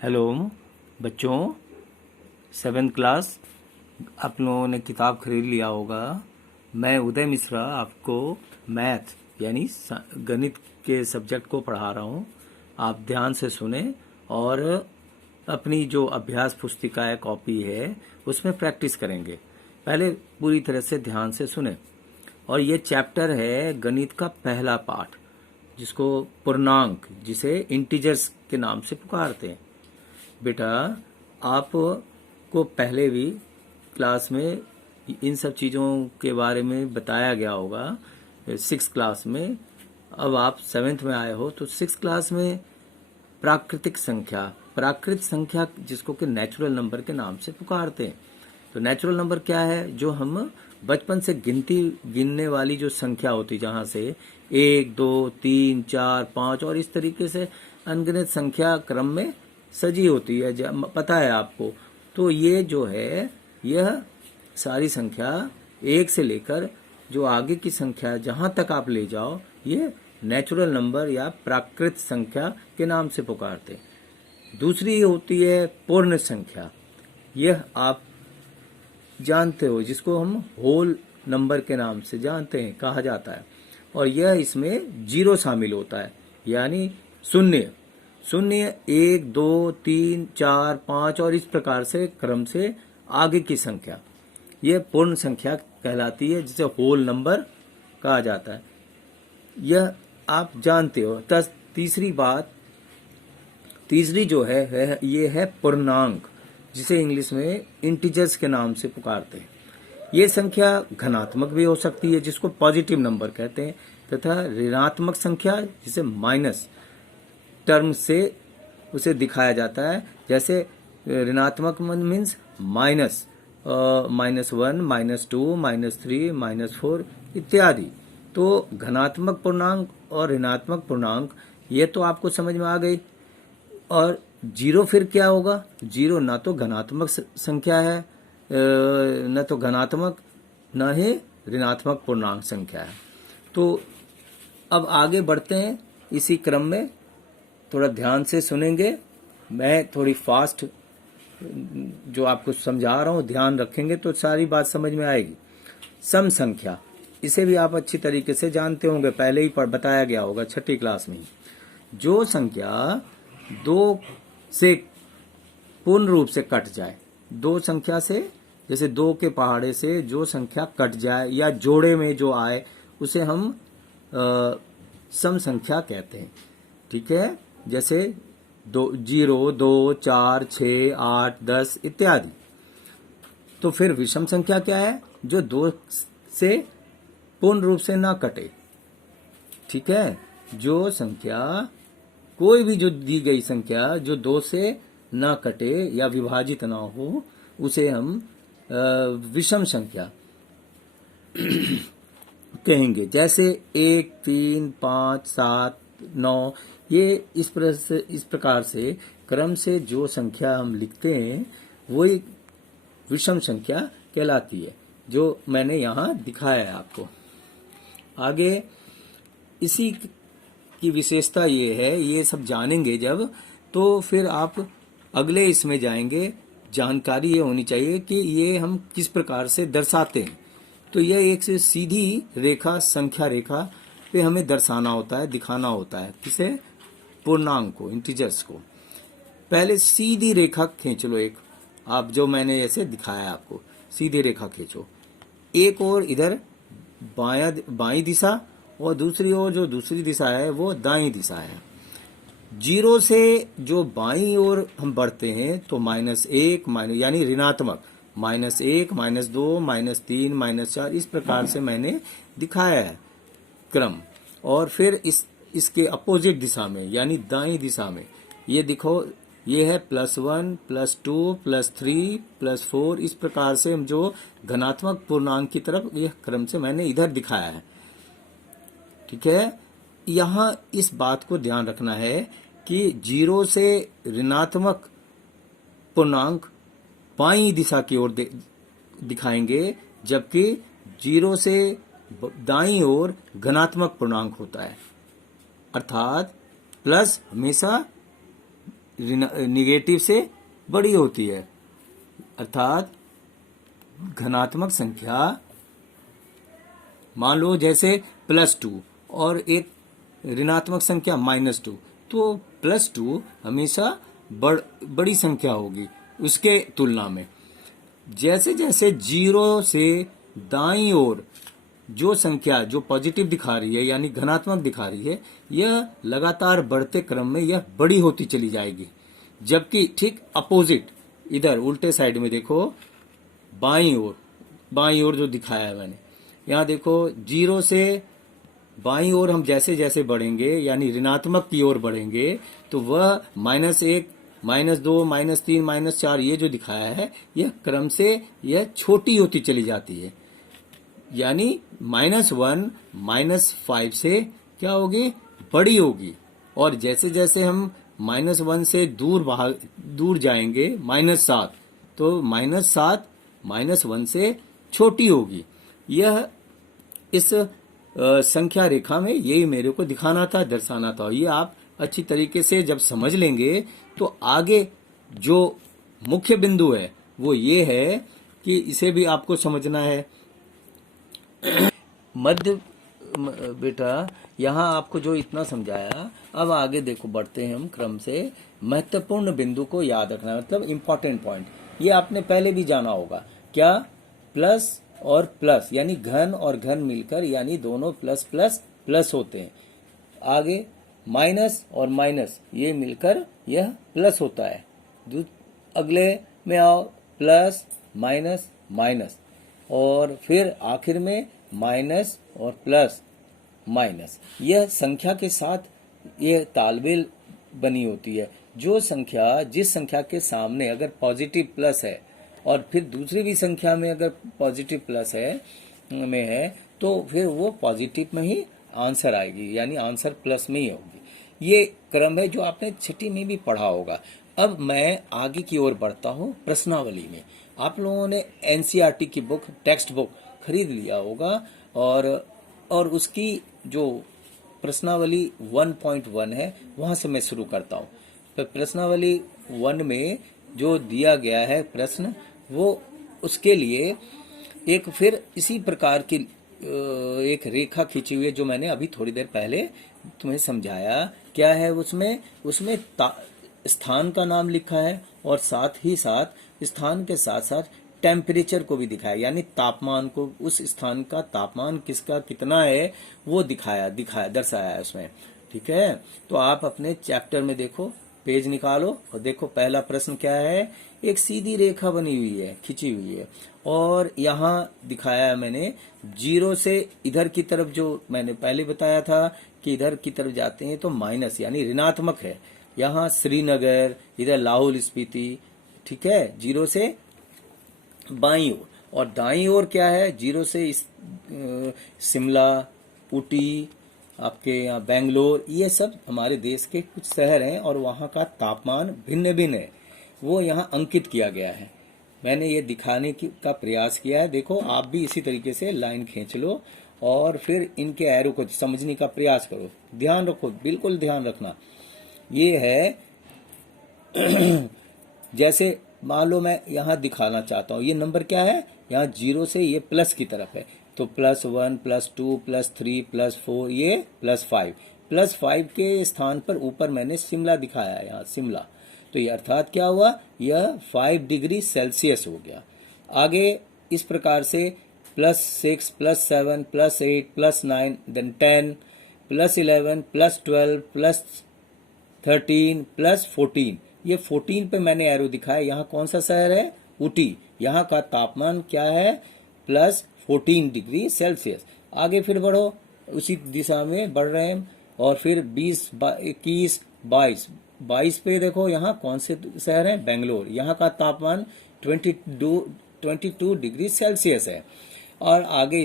Hello बच्चों, 7th class आप लोगों ने किताब खरीद लिया होगा। मैं उदय मिश्रा आपको मैथ यानी गणित के सब्जेक्ट को पढ़ा रहा हूँ। आप ध्यान से सुने और अपनी जो अभ्यास पुस्तिका है, कॉपी है, उसमें प्रैक्टिस करेंगे। पहले पूरी तरह से ध्यान से सुने। और ये चैप्टर है गणित का पहला पाठ, जिसको पूर्णांक, जिसे इंटीजर्स के नाम से पुकारते हैं। बेटा, आपको पहले भी क्लास में इन सब चीज़ों के बारे में बताया गया होगा 6th क्लास में। अब आप 7th में आए हो तो 6th क्लास में प्राकृत संख्या जिसको कि नेचुरल नंबर के नाम से पुकारते हैं। तो नेचुरल नंबर क्या है? जो हम बचपन से गिनने वाली जो संख्या होती, जहाँ से 1, 2, 3, 4, 5 और इस तरीके से अनगिनत संख्या क्रम में सजी होती है, पता है आपको। तो ये जो है, यह सारी संख्या एक से लेकर जो आगे की संख्या जहाँ तक आप ले जाओ, ये नेचुरल नंबर या प्राकृत संख्या के नाम से पुकारते हैं। दूसरी होती है पूर्ण संख्या। यह आप जानते हो, जिसको हम होल नंबर के नाम से जानते हैं, कहा जाता है। और यह इसमें जीरो शामिल होता है, यानी शून्य। 1, 2, 3, 4, 5 और इस प्रकार से क्रम से आगे की संख्या, यह पूर्ण संख्या कहलाती है, जिसे होल नंबर कहा जाता है। यह आप जानते हो। तीसरी जो है ये है पूर्णांक, जिसे इंग्लिश में इंटीजर्स के नाम से पुकारते हैं। ये संख्या धनात्मक भी हो सकती है, जिसको पॉजिटिव नंबर कहते हैं, तथा ऋणात्मक संख्या, जिसे माइनस टर्म से उसे दिखाया जाता है। जैसे ऋणात्मक मीन्स -1, -2, -3, -4 इत्यादि। तो धनात्मक पूर्णांक और ऋणात्मक पूर्णांक, ये तो आपको समझ में आ गई। और जीरो फिर क्या होगा? जीरो ना तो धनात्मक संख्या है, न तो धनात्मक, न ही ऋणात्मक पूर्णांक संख्या है। तो अब आगे बढ़ते हैं इसी क्रम में। थोड़ा ध्यान से सुनेंगे, मैं थोड़ी फास्ट जो आपको समझा रहा हूँ, ध्यान रखेंगे तो सारी बात समझ में आएगी। सम संख्या, इसे भी आप अच्छी तरीके से जानते होंगे, पहले ही बताया गया होगा 6ठी क्लास में। जो संख्या 2 से पूर्ण रूप से कट जाए, 2 संख्या से, जैसे 2 के पहाड़े से जो संख्या कट जाए या जोड़े में जो आए, उसे हम सम संख्या कहते हैं। ठीक है? जैसे 0, 2, 4, 6, 8, 10 इत्यादि। तो फिर विषम संख्या क्या है? जो 2 से पूर्ण रूप से ना कटे। ठीक है? जो संख्या, कोई भी जो दी गई संख्या जो 2 से ना कटे या विभाजित ना हो, उसे हम विषम संख्या कहेंगे। जैसे 1, 3, 5, 7, 9, ये इस प्रकार से क्रम से जो संख्या हम लिखते हैं, वही विषम संख्या कहलाती है, जो मैंने यहाँ दिखाया है आपको। आगे इसी की विशेषता ये है, ये सब जानेंगे जब, तो फिर आप अगले इसमें जाएंगे। जानकारी ये होनी चाहिए कि ये हम किस प्रकार से दर्शाते हैं। तो यह एक से सीधी रेखा, संख्या रेखा पे हमें दर्शाना होता है, दिखाना होता है। किसे? पूर्णांक को, इंटीजर्स को। पहले सीधी रेखा खींच लो एक, आप जो मैंने ऐसे दिखाया है आपको, सीधी रेखा खींचो। एक और इधर बाईं दिशा, और दूसरी ओर जो दूसरी दिशा है वो दाईं दिशा है। 0 से जो बाईं ओर हम बढ़ते हैं तो -1 यानी ऋणात्मक, -1, -2, -3, -4 इस प्रकार से मैंने दिखाया है क्रम। और फिर इसके अपोजिट दिशा में, यानी दाईं दिशा में, ये दिखो, ये है +1, +2, +3, +4 इस प्रकार से हम जो धनात्मक पूर्णांक की तरफ, यह क्रम से मैंने इधर दिखाया है। ठीक है? यहाँ इस बात को ध्यान रखना है कि 0 से ऋणात्मक पूर्णांक बाईं दिशा की ओर दिखाएंगे, जबकि 0 से दाईं ओर धनात्मक पूर्णांक होता है। अर्थात प्लस हमेशा निगेटिव से बड़ी होती है, अर्थात धनात्मक संख्या मान लो जैसे +2 और एक ऋणात्मक संख्या -2, तो +2 हमेशा बड़ी संख्या होगी उसके तुलना में। जैसे जैसे 0 से दाईं ओर जो संख्या जो पॉजिटिव दिखा रही है यानी धनात्मक दिखा रही है, यह लगातार बढ़ते क्रम में यह बड़ी होती चली जाएगी। जबकि ठीक अपोजिट इधर उल्टे साइड में देखो, बाईं ओर जो दिखाया है मैंने, यहाँ देखो 0 से बाईं ओर हम जैसे जैसे बढ़ेंगे यानी ऋणात्मक की ओर बढ़ेंगे, तो वह -1, -2, -3, -4 ये जो दिखाया है यह क्रम से यह छोटी होती चली जाती है। यानी -1 -5 से क्या होगी, बड़ी होगी। और जैसे जैसे हम -1 से दूर जाएंगे -7, तो -7 -1 से छोटी होगी। यह इस संख्या रेखा में यही मेरे को दिखाना था, दर्शाना था। ये आप अच्छी तरीके से जब समझ लेंगे तो आगे जो मुख्य बिंदु है वो ये है कि इसे भी आपको समझना है। मध्य बेटा, यहाँ आपको जो इतना समझाया, अब आगे देखो बढ़ते हैं हम क्रम से। महत्वपूर्ण बिंदु को याद रखना, मतलब इम्पोर्टेंट पॉइंट, ये आपने पहले भी जाना होगा। क्या? प्लस और प्लस यानी घन और घन मिलकर यानी दोनों प्लस प्लस प्लस होते हैं। आगे माइनस और माइनस ये मिलकर यह प्लस होता है। अगले में आओ, प्लस माइनस माइनस, और फिर आखिर में माइनस और प्लस माइनस। यह संख्या के साथ यह तालमेल बनी होती है। जिस संख्या के सामने अगर पॉजिटिव प्लस है और फिर दूसरी भी संख्या में अगर पॉजिटिव प्लस है तो फिर वो पॉजिटिव में ही आंसर आएगी, यानी आंसर प्लस में ही होगी। ये क्रम है जो आपने छठी में भी पढ़ा होगा। अब मैं आगे की ओर बढ़ता हूँ प्रश्नावली में। आप लोगों ने एनसीईआरटी की बुक, टेक्स्ट बुक खरीद लिया होगा, और उसकी जो प्रश्नावली 1.1 है वहां से मैं शुरू करता हूँ। तो प्रश्नावली 1 में जो दिया गया है प्रश्न, वो उसके लिए एक फिर इसी प्रकार की एक रेखा खींची हुई है जो मैंने अभी थोड़ी देर पहले तुम्हें समझाया। क्या है उसमें स्थान का नाम लिखा है, और साथ ही साथ स्थान के साथ साथ टेम्परेचर को भी दिखाया, यानी तापमान को, उस स्थान का तापमान किसका कितना है वो दर्शाया है उसमें। ठीक है, तो आप अपने चैप्टर में देखो, पेज निकालो और देखो पहला प्रश्न क्या है। एक सीधी रेखा बनी हुई है, खिंची हुई है, और यहाँ दिखाया है मैंने 0 से इधर की तरफ, जो मैंने पहले बताया था कि इधर की तरफ जाते हैं तो माइनस यानी ऋणात्मक है। यहाँ श्रीनगर, इधर लाहौल स्पीति, ठीक है, 0 से बाईं ओर। और दाईं ओर क्या है, 0 से शिमला, ऊटी, आपके यहाँ बेंगलोर, ये सब हमारे देश के कुछ शहर हैं और वहाँ का तापमान भिन्न भिन्न है, वो यहाँ अंकित किया गया है। मैंने ये दिखाने का प्रयास किया है। देखो आप भी इसी तरीके से लाइन खींच लो और फिर इनके एरो को समझने का प्रयास करो। ध्यान रखो, बिल्कुल ध्यान रखना। ये है जैसे मान लो मैं यहाँ दिखाना चाहता हूँ, ये नंबर क्या है, यहाँ 0 से ये प्लस की तरफ है, तो +1, +2, +3, +4, ये +5। +5 के स्थान पर ऊपर मैंने शिमला दिखाया है, यहाँ शिमला। तो ये अर्थात क्या हुआ, यह 5 डिग्री सेल्सियस हो गया। आगे इस प्रकार से +6, +7, +8, +9, देन 10, +11, +12, +13, +14। ये 14 पे मैंने एरो दिखाया। यहाँ कौन सा शहर है, ऊटी। यहाँ का तापमान क्या है, +14 डिग्री सेल्सियस। आगे फिर बढ़ो, उसी दिशा में बढ़ रहे हैं, और फिर 20, 21, 22 पे देखो यहाँ कौन से शहर है, बेंगलोर। यहाँ का तापमान 22 डिग्री सेल्सियस है। और आगे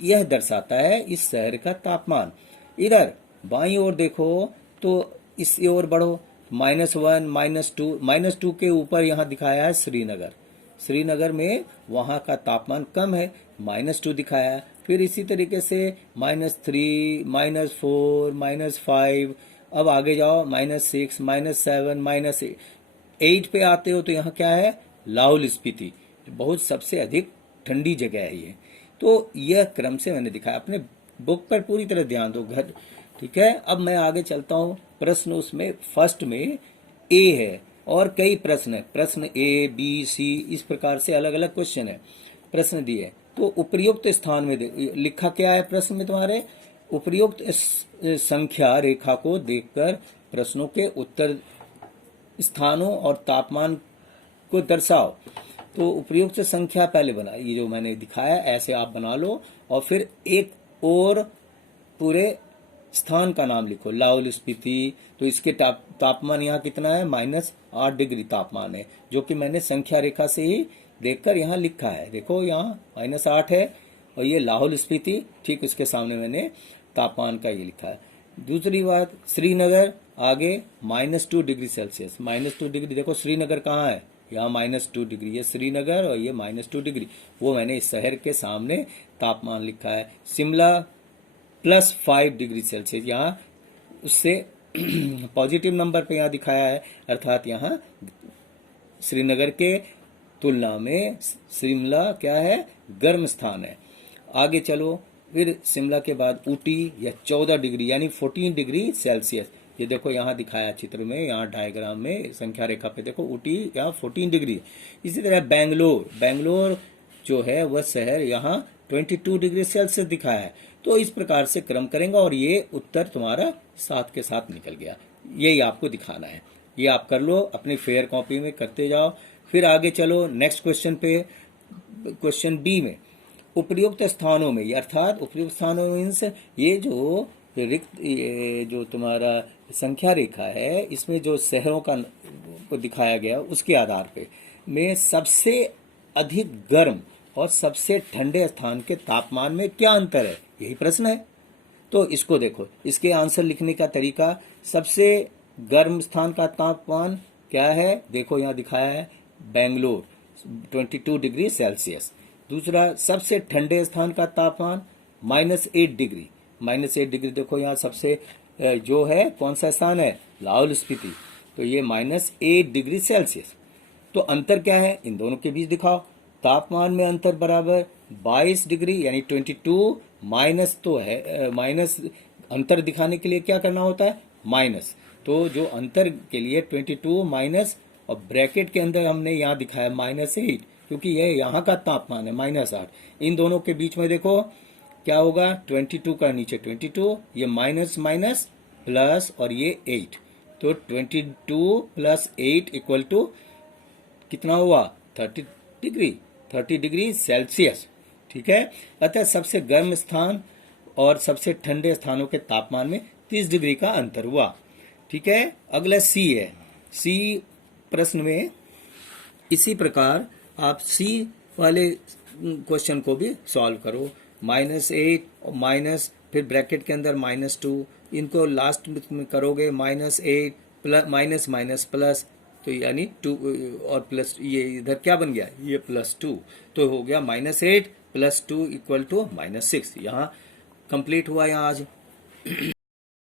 यह दर्शाता है इस शहर का तापमान। इधर बाईं ओर देखो तो इस ओर बढ़ो, -1, -2 के ऊपर यहाँ दिखाया है श्रीनगर। श्रीनगर में वहाँ का तापमान कम है, -2 दिखाया है। फिर इसी तरीके से -3, -4, -5, अब आगे जाओ, -6, -7, -8 पे आते हो तो यहाँ क्या है, लाहौल स्पीति, बहुत सबसे अधिक ठंडी जगह है ये। तो यह क्रम से मैंने दिखाया, अपने बुक पर पूरी तरह ध्यान दो घर, ठीक है। अब मैं आगे चलता हूँ, प्रश्न उसमें फर्स्ट में ए है और कई प्रश्न है, प्रश्न A, B, C इस प्रकार से अलग अलग क्वेश्चन है, प्रश्न दिए। तो उपर्युक्त स्थान में लिखा क्या है प्रश्न में तुम्हारे, उपर्युक्त संख्या रेखा को देखकर प्रश्नों के उत्तर स्थानों और तापमान को दर्शाओ। तो उपर्युक्त संख्या पहले बना, ये जो मैंने दिखाया ऐसे आप बना लो, और फिर एक और पूरे स्थान का नाम लिखो, लाहौल स्पीति। तो इसके तापमान यहाँ कितना है, -8 डिग्री तापमान है, जो कि मैंने संख्या रेखा से ही देखकर यहाँ लिखा है। देखो यहाँ -8 है, और ये लाहौल स्पीति, ठीक उसके सामने मैंने तापमान का ये लिखा है। दूसरी बात, श्रीनगर आगे -2 डिग्री सेल्सियस, -2 डिग्री, देखो श्रीनगर कहाँ है, यहाँ -2 डिग्री, ये श्रीनगर और ये -2 डिग्री, वो मैंने इस शहर के सामने तापमान लिखा है। शिमला +5 डिग्री सेल्सियस, यहाँ उससे पॉजिटिव नंबर पे यहाँ दिखाया है, अर्थात यहाँ श्रीनगर के तुलना में शिमला क्या है, गर्म स्थान है। आगे चलो, फिर शिमला के बाद ऊटी, या 14 डिग्री यानी 14 डिग्री सेल्सियस, ये देखो यहाँ दिखाया चित्र में, यहाँ डायग्राम में संख्या रेखा पे देखो ऊटी यहाँ 14 डिग्री। इसी तरह बेंगलोर जो है वह शहर, यहाँ 22 डिग्री सेल्सियस दिखाया है। तो इस प्रकार से क्रम करेंगे और ये उत्तर तुम्हारा साथ के साथ निकल गया, यही आपको दिखाना है। ये आप कर लो, अपनी फेयर कॉपी में करते जाओ। फिर आगे चलो नेक्स्ट क्वेश्चन पे, क्वेश्चन बी में, उपर्युक्त स्थानों में, अर्थात उपर्युक्त स्थानों मीन्स ये जो रिक्त, ये जो तुम्हारा संख्या रेखा है, इसमें जो शहरों का को दिखाया गया उसके आधार पे में सबसे अधिक गर्म और सबसे ठंडे स्थान के तापमान में क्या अंतर है, यही प्रश्न है। तो इसको देखो, इसके आंसर लिखने का तरीका, सबसे गर्म स्थान का तापमान क्या है, देखो यहाँ दिखाया है बेंगलोर 22 डिग्री सेल्सियस। दूसरा, सबसे ठंडे स्थान का तापमान -8 डिग्री, -8 डिग्री, देखो यहाँ सबसे जो है कौन सा स्थान है, लाहौल स्पीति, तो ये -8 डिग्री सेल्सियस। तो अंतर क्या है इन दोनों के बीच दिखाओ, तापमान में अंतर बराबर 22 डिग्री यानी 22, माइनस तो है माइनस, अंतर दिखाने के लिए क्या करना होता है, माइनस। तो जो अंतर के लिए 22 माइनस, और ब्रैकेट के अंदर हमने यहाँ दिखाया -8, क्योंकि यह यहाँ का तापमान है -8। इन दोनों के बीच में देखो क्या होगा, 22 का नीचे 22, ये माइनस माइनस प्लस और ये 8, तो 22 + 8 = कितना हुआ, 30 डिग्री सेल्सियस, ठीक है। अतः सबसे गर्म स्थान और सबसे ठंडे स्थानों के तापमान में 30 डिग्री का अंतर हुआ, ठीक है। अगला सी है, सी प्रश्न में इसी प्रकार आप सी वाले क्वेश्चन को भी सॉल्व करो, -8 और माइनस, फिर ब्रैकेट के अंदर -2, इनको लास्ट में करोगे -8 प्लस माइनस माइनस प्लस, तो यानी 2 और प्लस, ये इधर क्या बन गया, ये +2, तो हो गया -8 + 2 = -6। यहाँ कंप्लीट हुआ यहाँ आज।